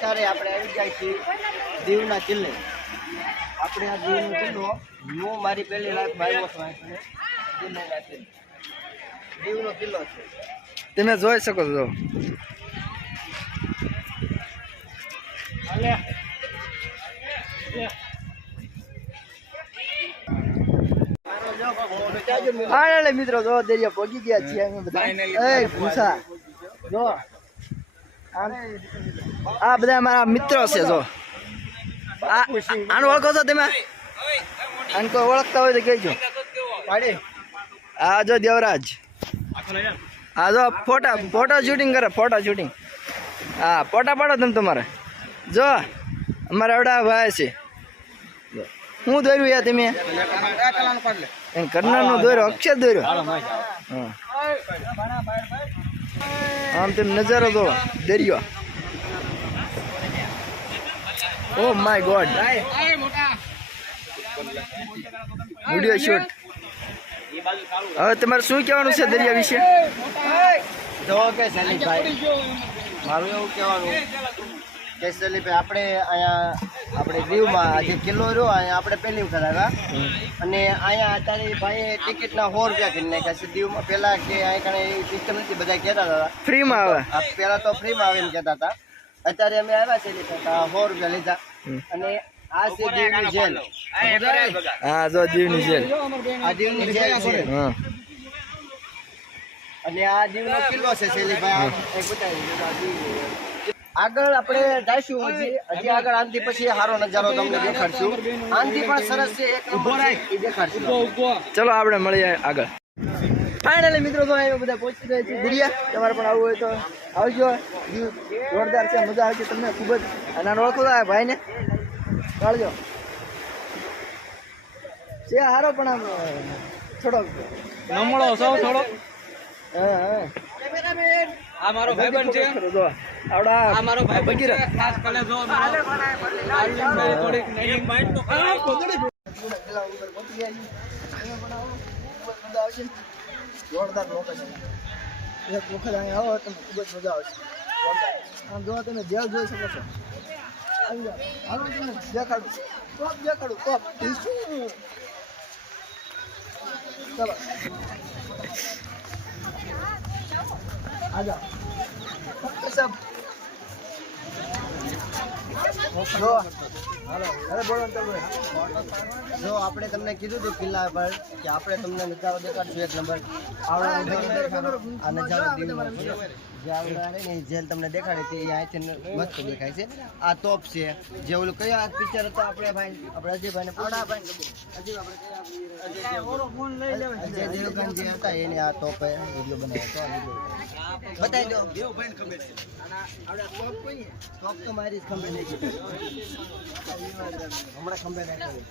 અત્યારે આપણે આવી જાય છીએ દીવના કિલ્લે. આપણે આ દીવનો કિલ્લો હું મારી પહેલી લાઈફમાં આવ્યો છું. દીવનો કિલ્લો છે, તમે જોઈ શકો છો. હા મિત્રો જો દરિયા પહોંચી ગયા છીએ અમે બધા. એ ભૂસા જો આ બધા મારા મિત્રો છે. જો આને ઓળખો છો તમે? આને કોઈ ઓળખતા હોય તો કહેજો. હા જો દેવરાજ, હા જો ફોટો શૂટિંગ કરે, ફોટો શૂટિંગ. હા ફોટા પાડો તમે તમારે. જો અમારા આવડા ભાઈ છે. હું દોર્યું યાર તમે કરનારનો દોર્યો, અક્ષર દોર્યો. આમ તેમ નજારો જો દરિયો. Oh my God, video shoot. હવે તમારે શું કહેવાનું છે દરિયા વિશે? જો કે સલીભાઈ, મારું એવું કહેવાનું કે સલીભાઈ, આપણે અહીંયા આપણે દીવમાં આજે કિલ્લો રહ્યો અહીંયા આપણે પહેલી વખત આવ્યા. અને અહીંયા અત્યારે ભાઈ ટિકિટના 100 રૂપિયા કરી નાખ્યા છે દીવમાં. પહેલાં કે અહીંયા કણે સિસ્ટમ નથી, બધા કહેતા હતા ફ્રીમાં આવે. પહેલાં તો ફ્રીમાં આવે એમ કહેતા હતા. અત્યારે અમે આવ્યા છે 100 રૂપિયા લીધા. અને આ છે દીવની જેલ. હા જો દીવની જેલ, આ દીવની જેલ છે. અને આ દીવનો કિલ્લો છે શૈલીભાઈ. આગળ આપણે જઈશું, હજી આગળ આનથી પછી સારો નજારો તમને દેખાડશું. આનથી પણ સરસ છે, એક નંબર છે, દેખાડશું. ચલો આપણે મળીએ આગળ. ફાઇનલી મિત્રો તો અહીંયા બધા પહોંચી ગયા છે દરિયા. તમારે પણ આવવું હોય તો આવજો. જોરદાર છે, મજા આવશે તમને ખૂબ જ. અને ઓળખો આ ભાઈને કાઢજો છે હારો, પણ આમ થોડોક નમળો સૌ થોડો. હા આ મારો ભાઈબંધ છે. જો આવડા આ મારો ભાઈ ભગીરથ ખાસ કલે જો થોડીક નહીં માઇન્ડ તો પેલા ઉપર પહોંચી ગયા છે. મજા આવશે, જોરદાર લોકેશન. એક વખત અહીંયા આવો તમને ખૂબ જ મજા આવશે. આમ જો તમે જેલ જોઈ શકો છો. આવી જાઓ, હાલો તમને દેખાડું, ટોપ દેખાડું, ટોપ. ચલો આ જાઓ સબ. જો આપણે તમને કીધું હતું કિલ્લા પર કે આપણે તમને નજારો દેખાડશું એક નંબર. આ નજારો જેલ તમને દેખાડે છે, એ અહીંથી મસ્ત દેખાય છે. આ તોપ છે, જે ઓલું કયા પિક્ચર હતા આપણે ભાઈ, આપણે અજયભાઈને અજય દેવગન જે હતા એને આ તોપે વિડીયો બનાવ્યો હતો. બતાવી દો દેવભાઈને ખબર છે. તોપ તો મારી જ ખંભે નહીં, હમણાં ખંભે નાખી.